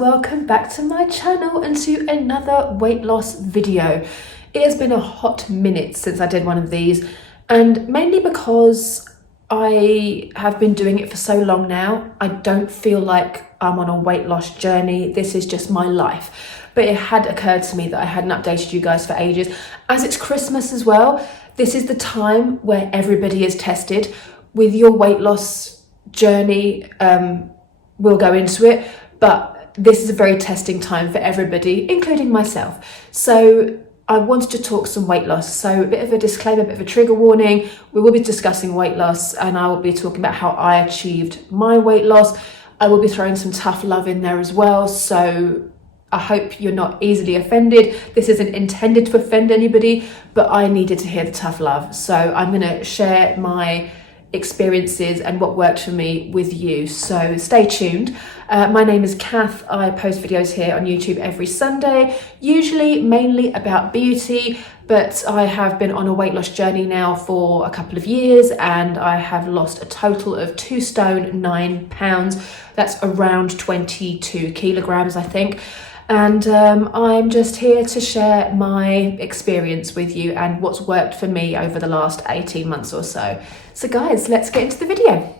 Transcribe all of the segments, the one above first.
welcome back to my channel and to another weight loss video. It has been a hot minute since I did one of these, and mainly because I have been doing it for so long now. I don't feel like I'm on a weight loss journey. This is just my life. But it had occurred to me that I hadn't updated you guys for ages. As it's Christmas as well, this is the time where everybody is tested with your weight loss journey. We'll go into it, but this is a very testing time for everybody, including myself. So I wanted to talk some weight loss. So a bit of a disclaimer, a bit of a trigger warning. We will be discussing weight loss, and I will be talking about how I achieved my weight loss. I will be throwing some tough love in there as well. So I hope you're not easily offended. This isn't intended to offend anybody, but I needed to hear the tough love. So I'm going to share my experiences and what worked for me with you, so stay tuned. My name is Kath. I post videos here on YouTube every Sunday, usually mainly about beauty, but I have been on a weight loss journey now for a couple of years, and I have lost a total of 2 stone 9 pounds. That's around 22 kilograms, I think. And I'm just here to share my experience with you and what's worked for me over the last 18 months or so. So guys, let's get into the video.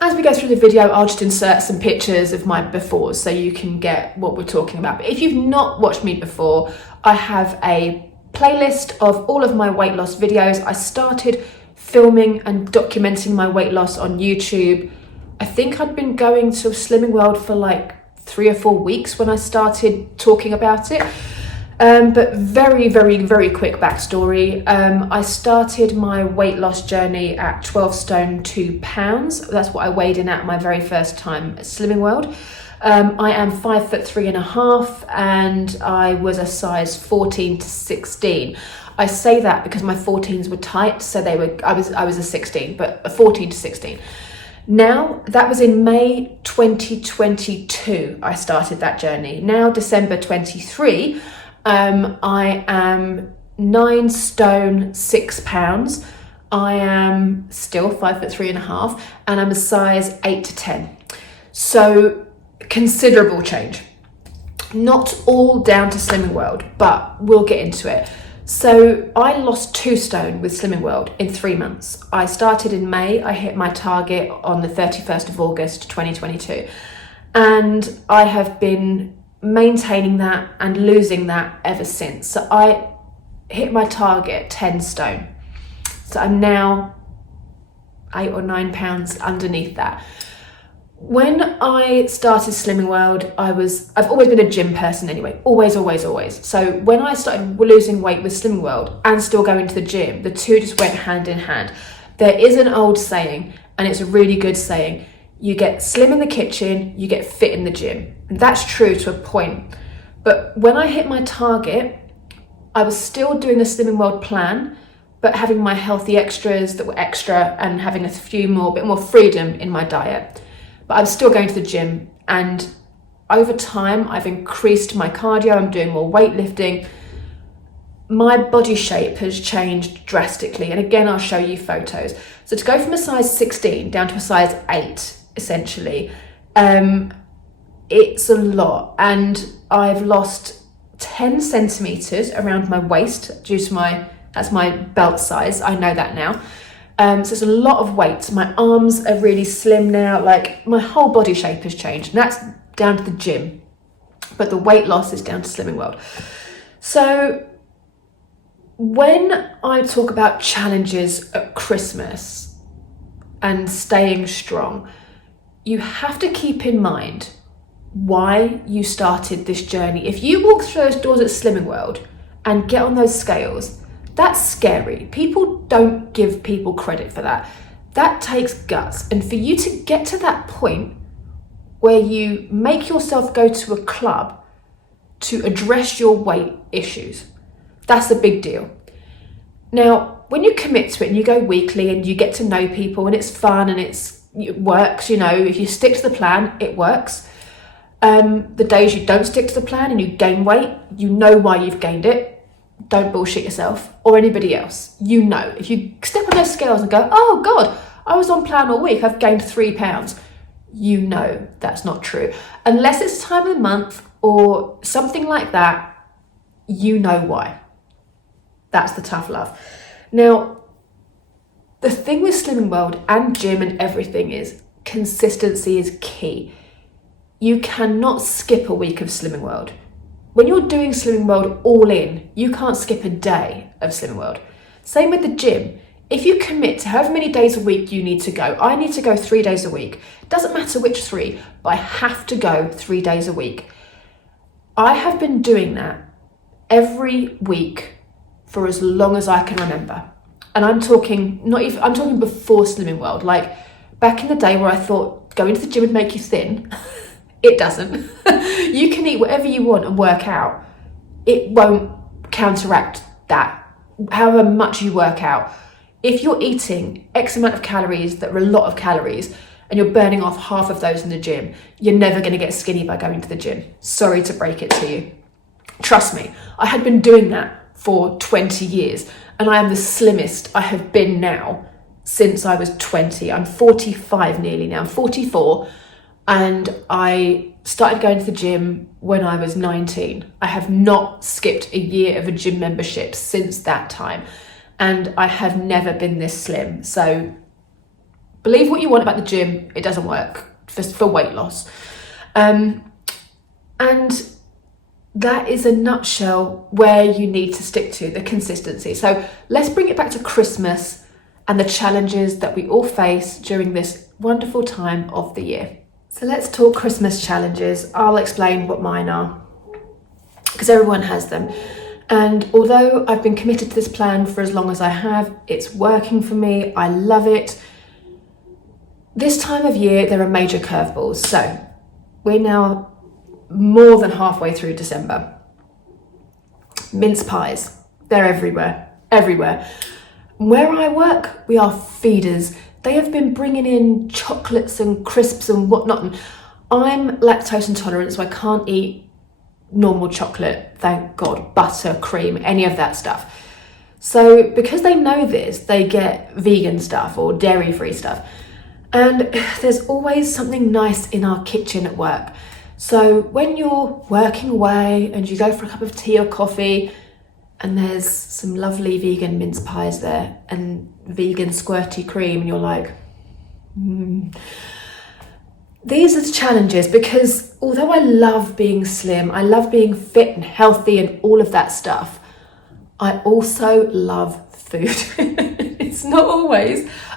As we go through the video, I'll just insert some pictures of my befores so you can get what we're talking about. But if you've not watched me before, I have a playlist of all of my weight loss videos. I started filming and documenting my weight loss on YouTube. I think I'd been going to Slimming World for like 3 or 4 weeks when I started talking about it. But very quick backstory. I started my weight loss journey at 12 stone 2 pounds. That's what I weighed in at my very first time at Slimming World. I am 5'3.5", and I was a size 14 to 16. I say that because my 14s were tight, so I was a 16, but a 14 to 16. Now, that was in May 2022, I started that journey. Now, December 23, I am 9 stone 6 pounds. I am still 5'3.5", and I'm a size 8 to 10. So, considerable change. Not all down to Slimming World, but we'll get into it. So I lost 2 stone with Slimming World in 3 months. I started in May. I hit my target on the 31st of August 2022, and I have been maintaining that and losing that ever since. So I hit my target 10 stone. So I'm now 8 or 9 pounds underneath that. When I started Slimming World, I've always been a gym person anyway, always. So when I started losing weight with Slimming World and still going to the gym, the two just went hand in hand. There is an old saying, and it's a really good saying: you get slim in the kitchen, you get fit in the gym. And that's true to a point. But when I hit my target, I was still doing the Slimming World plan, but having my healthy extras that were extra and having a bit more freedom in my diet. But I'm still going to the gym, and over time I've increased my cardio. I'm doing more weightlifting. My body shape has changed drastically, and again I'll show you photos. So to go from a size 16 down to a size 8 essentially, it's a lot, and I've lost 10 centimeters around my waist due to that's my belt size. I know that now. So it's a lot of weight. My arms are really slim now. Like, my whole body shape has changed, and that's down to the gym. But the weight loss is down to Slimming World. So when I talk about challenges at Christmas and staying strong, you have to keep in mind why you started this journey. If you walk through those doors at Slimming World and get on those scales, that's scary. People don't give people credit for that. That takes guts. And for you to get to that point where you make yourself go to a club to address your weight issues, that's a big deal. Now, when you commit to it and you go weekly and you get to know people and it's fun and it works, you know, if you stick to the plan, it works. The days you don't stick to the plan and you gain weight, you know why you've gained it. Don't bullshit yourself or anybody else. You know, if you step on those scales and go, oh God, I was on plan all week, I've gained 3 pounds. you know that's not true. Unless it's time of the month or something like that, you know why. That's the tough love. Now, the thing with Slimming World and gym and everything is consistency is key. You cannot skip a week of Slimming World. When you're doing Slimming World all in, you can't skip a day of Slimming World. Same with the gym. If you commit to however many days a week you need to go, I need to go 3 days a week. Doesn't matter which 3, but I have to go 3 days a week. I have been doing that every week for as long as I can remember. And I'm talking before Slimming World, like back in the day where I thought going to the gym would make you thin. It doesn't. You can eat whatever you want and work out. It won't counteract that, however much you work out. If you're eating X amount of calories that are a lot of calories and you're burning off half of those in the gym, you're never going to get skinny by going to the gym. Sorry to break it to you. Trust me, I had been doing that for 20 years and I am the slimmest I have been now since I was 20. I'm 45 nearly now, I'm 44, and I started going to the gym when I was 19. I have not skipped a year of a gym membership since that time, and I have never been this slim. So believe what you want about the gym, it doesn't work for weight loss. And that is a nutshell where you need to stick to, the consistency. So let's bring it back to Christmas and the challenges that we all face during this wonderful time of the year. So let's talk Christmas challenges. I'll explain what mine are, because everyone has them. And although I've been committed to this plan for as long as I have, it's working for me, I love it. This time of year, there are major curveballs. So we're now more than halfway through December. Mince pies, they're everywhere. Where I work, we are feeders. They have been bringing in chocolates and crisps and whatnot. And I'm lactose intolerant, so I can't eat normal chocolate, thank God, butter, cream, any of that stuff. So because they know this, they get vegan stuff or dairy-free stuff. And there's always something nice in our kitchen at work. So when you're working away and you go for a cup of tea or coffee and there's some lovely vegan mince pies there and vegan squirty cream, and you're like, These are the challenges, because although I love being slim, I love being fit and healthy and all of that stuff, I also love food.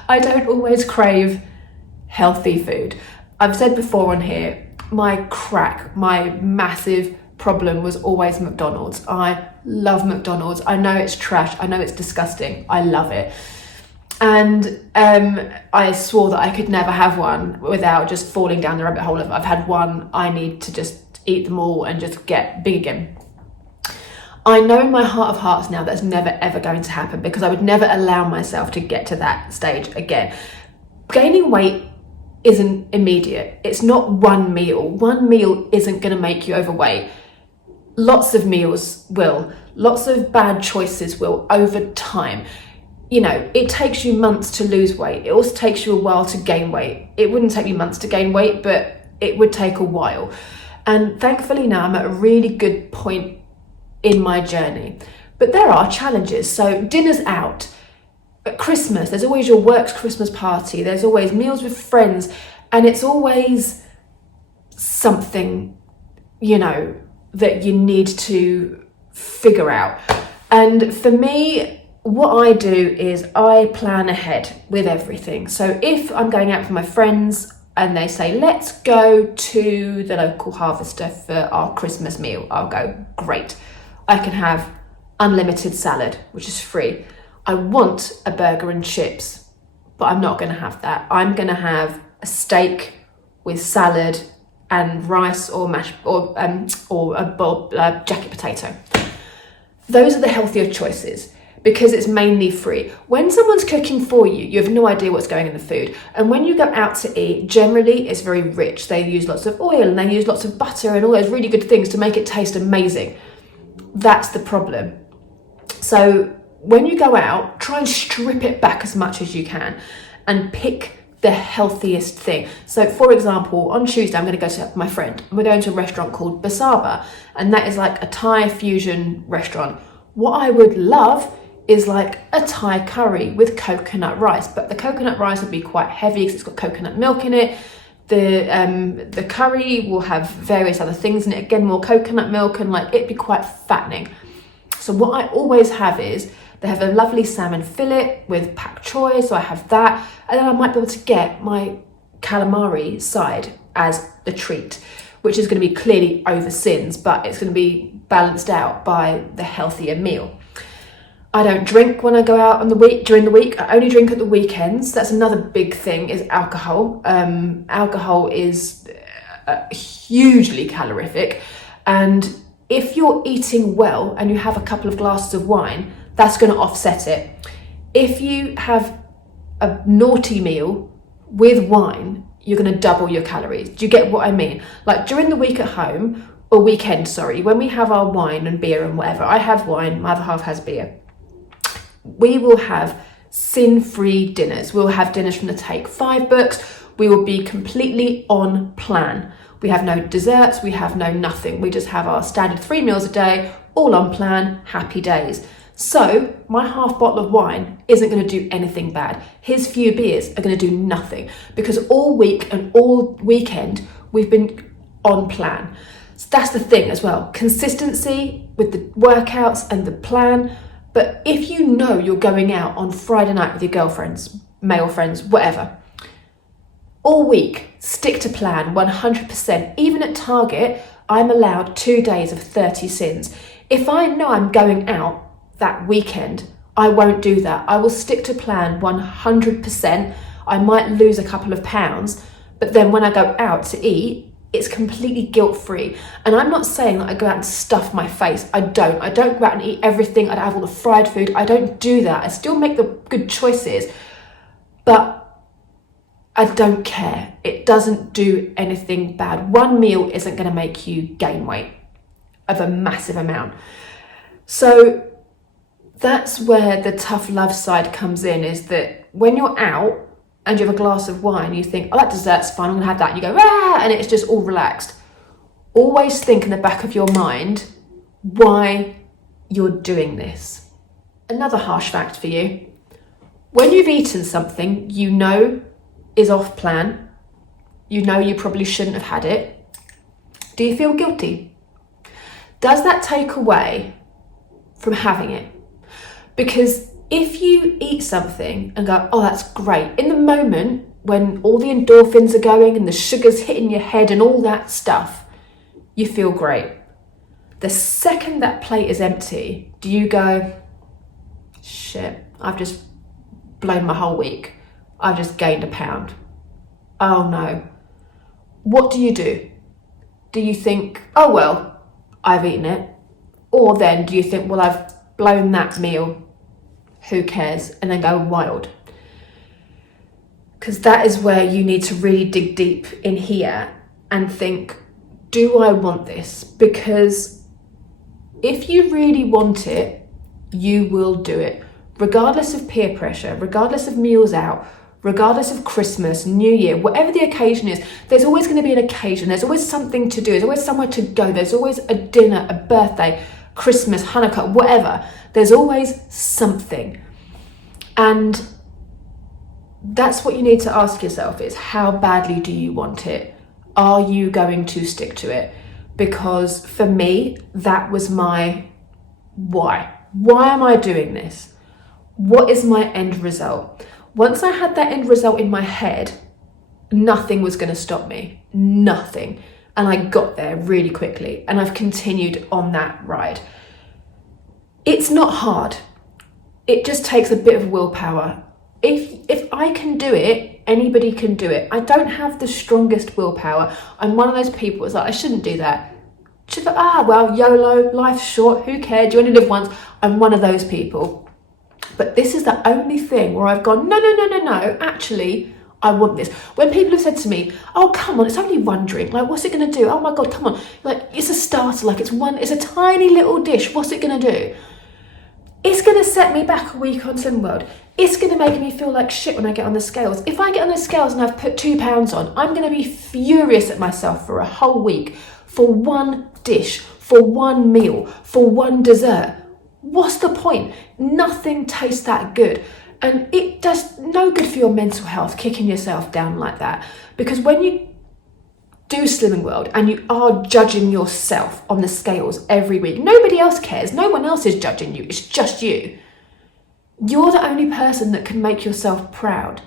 I don't always crave healthy food. I've said before on here, my massive problem was always McDonald's. I love McDonald's. I know it's trash. I know it's disgusting. I love it. And I swore that I could never have one without just falling down the rabbit hole of, I've had one, I need to just eat them all and just get big again. I know in my heart of hearts now that's never ever going to happen, because I would never allow myself to get to that stage again. Gaining weight isn't immediate. It's not one meal. One meal isn't going to make you overweight. Lots of meals will. Lots of bad choices will over time. You know, it takes you months to lose weight. It also takes you a while to gain weight. It wouldn't take me months to gain weight, but it would take a while. And thankfully now I'm at a really good point in my journey. But there are challenges. So dinner's out. At Christmas, there's always your work's Christmas party. There's always meals with friends. And it's always something, you know, that you need to figure out. And for me, what I do is I plan ahead with everything. So if I'm going out with my friends and they say, let's go to the local harvester for our Christmas meal, I'll go, great. I can have unlimited salad, which is free. I want a burger and chips, but I'm not going to have that. I'm going to have a steak with salad and rice or mash or a jacket potato. Those are the healthier choices, because it's mainly free. When someone's cooking for you, you have no idea what's going in the food. And when you go out to eat, generally it's very rich. They use lots of oil and they use lots of butter and all those really good things to make it taste amazing. That's the problem. So when you go out, try and strip it back as much as you can and pick the healthiest thing. So for example, on Tuesday, I'm going to go to my friend and we're going to a restaurant called Basaba, and that is like a Thai fusion restaurant. What I would love is like a Thai curry with coconut rice, but the coconut rice would be quite heavy because it's got coconut milk in it. The curry will have various other things in it, again more coconut milk, and like it'd be quite fattening. So what I always have is they have a lovely salmon fillet with pak choy, so I have that, and then I might be able to get my calamari side as a treat, which is going to be clearly over sins, but it's going to be balanced out by the healthier meal. I don't drink when I go out on during the week. I only drink at the weekends. That's another big thing, is alcohol. Alcohol is hugely calorific, and if you're eating well and you have a couple of glasses of wine, that's going to offset it. If you have a naughty meal with wine, you're going to double your calories. Do you get what I mean? Like during the week at home, or weekend, sorry, when we have our wine and beer and whatever, I have wine, my other half has beer. We will have sin-free dinners. We'll have dinners from the Take 5 books. We will be completely on plan. We have no desserts, we have no nothing. We just have our standard 3 meals a day, all on plan, happy days. So my half bottle of wine isn't going to do anything bad. His few beers are going to do nothing, because all week and all weekend we've been on plan. So that's the thing as well. Consistency with the workouts and the plan. But if you know you're going out on Friday night with your girlfriends, male friends, whatever, all week, stick to plan 100%. Even at Target, I'm allowed 2 days of 30 sins. If I know I'm going out that weekend, I won't do that. I will stick to plan 100%. I might lose a couple of pounds, but then when I go out to eat, it's completely guilt-free. And I'm not saying that I go out and stuff my face. I don't go out and eat everything. I don't have all the fried food. I don't do that. I still make the good choices, but I don't care. It doesn't do anything bad. One meal isn't going to make you gain weight of a massive amount. So that's where the tough love side comes in, is that when you're out and you have a glass of wine, you think, oh, that dessert's fine, I'm gonna have that. And you go, ah, and it's just all relaxed. Always think in the back of your mind why you're doing this. Another harsh fact for you: when you've eaten something you know is off plan, you know you probably shouldn't have had it, do you feel guilty? Does that take away from having it? Because if you eat something and go, oh, that's great, in the moment when all the endorphins are going and the sugar's hitting your head and all that stuff, you feel great. The second that plate is empty, do you go, shit, I've just blown my whole week. I've just gained a pound. Oh no. What do? Do you think, oh well, I've eaten it? Or then do you think, well, I've blown that meal, who cares, and then go wild? Because that is where you need to really dig deep in here and think, do I want this? Because if you really want it, you will do it, regardless of peer pressure, regardless of meals out, regardless of Christmas, New Year, whatever the occasion is. There's always going to be an occasion. There's always something to do. There's always somewhere to go. There's always a dinner, a birthday, Christmas, Hanukkah, whatever. There's always something. And that's what you need to ask yourself, is how badly do you want it? Are you going to stick to it? Because for me, that was my why. Why am I doing this? What is my end result? Once I had that end result in my head, nothing was going to stop me. Nothing. And I got there really quickly, and I've continued on that ride. It's not hard. It just takes a bit of willpower. If I can do it, anybody can do it. I don't have the strongest willpower. I'm one of those people that's like, I shouldn't do that. Well, YOLO, life's short, who cares? You only live once. I'm one of those people. But this is the only thing where I've gone, no, actually, I want this. When people have said to me, oh, come on, it's only one drink. Like, what's it going to do? Oh my God, come on. Like, it's a starter, like it's a tiny little dish. What's it going to do? It's going to set me back a week on Slim World. It's going to make me feel like shit when I get on the scales. If I get on the scales and I've put 2 pounds on, I'm going to be furious at myself for a whole week for one dish, for one meal, for one dessert. What's the point? Nothing tastes that good. And it does no good for your mental health, kicking yourself down like that. Because when you do Slimming World and you are judging yourself on the scales every week, nobody else cares. No one else is judging you. It's just you. You're the only person that can make yourself proud.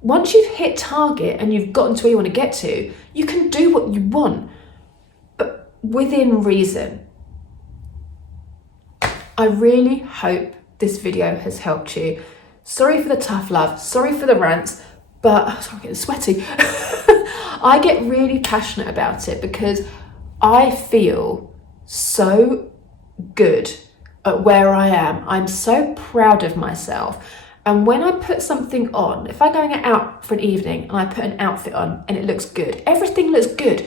Once you've hit target and you've gotten to where you want to get to, you can do what you want, but within reason. I really hope this video has helped you. Sorry for the tough love, sorry for the rants, but I'm getting sweaty. I get really passionate about it because I feel so good at where I am. I'm so proud of myself. And when I put something on, if I'm going out for an evening and I put an outfit on and it looks good, everything looks good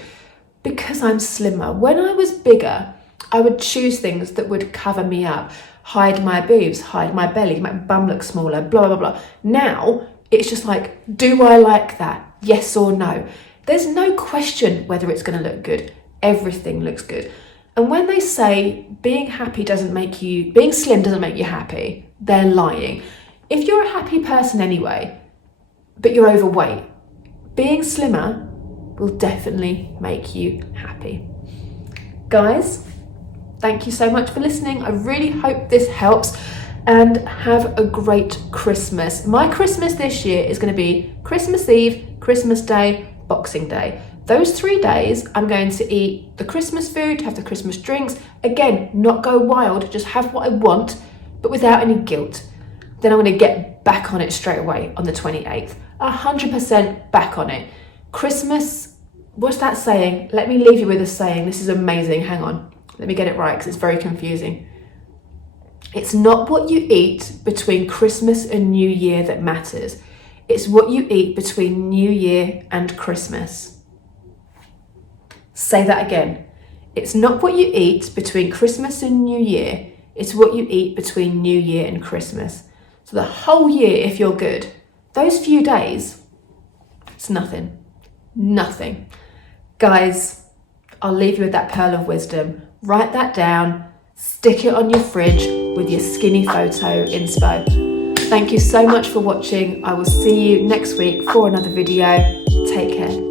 because I'm slimmer. When I was bigger, I would choose things that would cover me up, hide my boobs, hide my belly, make my bum look smaller, blah, blah, blah. Now, it's just like, do I like that? Yes or no? There's no question whether it's going to look good. Everything looks good. And when they say being slim doesn't make you happy, they're lying. If you're a happy person anyway, but you're overweight, being slimmer will definitely make you happy. Guys, thank you so much for listening. I really hope this helps, and have a great Christmas. My Christmas this year is going to be Christmas Eve, Christmas Day, Boxing Day. Those 3 days I'm going to eat the Christmas food, have the Christmas drinks. Again, not go wild, just have what I want, but without any guilt. Then I'm going to get back on it straight away on the 28th. 100% back on it. Christmas, what's that saying? Let me leave you with a saying. This is amazing. Hang on. Let me get it right because it's very confusing. It's not what you eat between Christmas and New Year that matters. It's what you eat between New Year and Christmas. Say that again. It's not what you eat between Christmas and New Year. It's what you eat between New Year and Christmas. So the whole year, if you're good, those few days, it's nothing. Nothing. Guys, I'll leave you with that pearl of wisdom. Write that down, stick it on your fridge with your skinny photo inspo. Thank you so much for watching. I will see you next week for another video. Take care.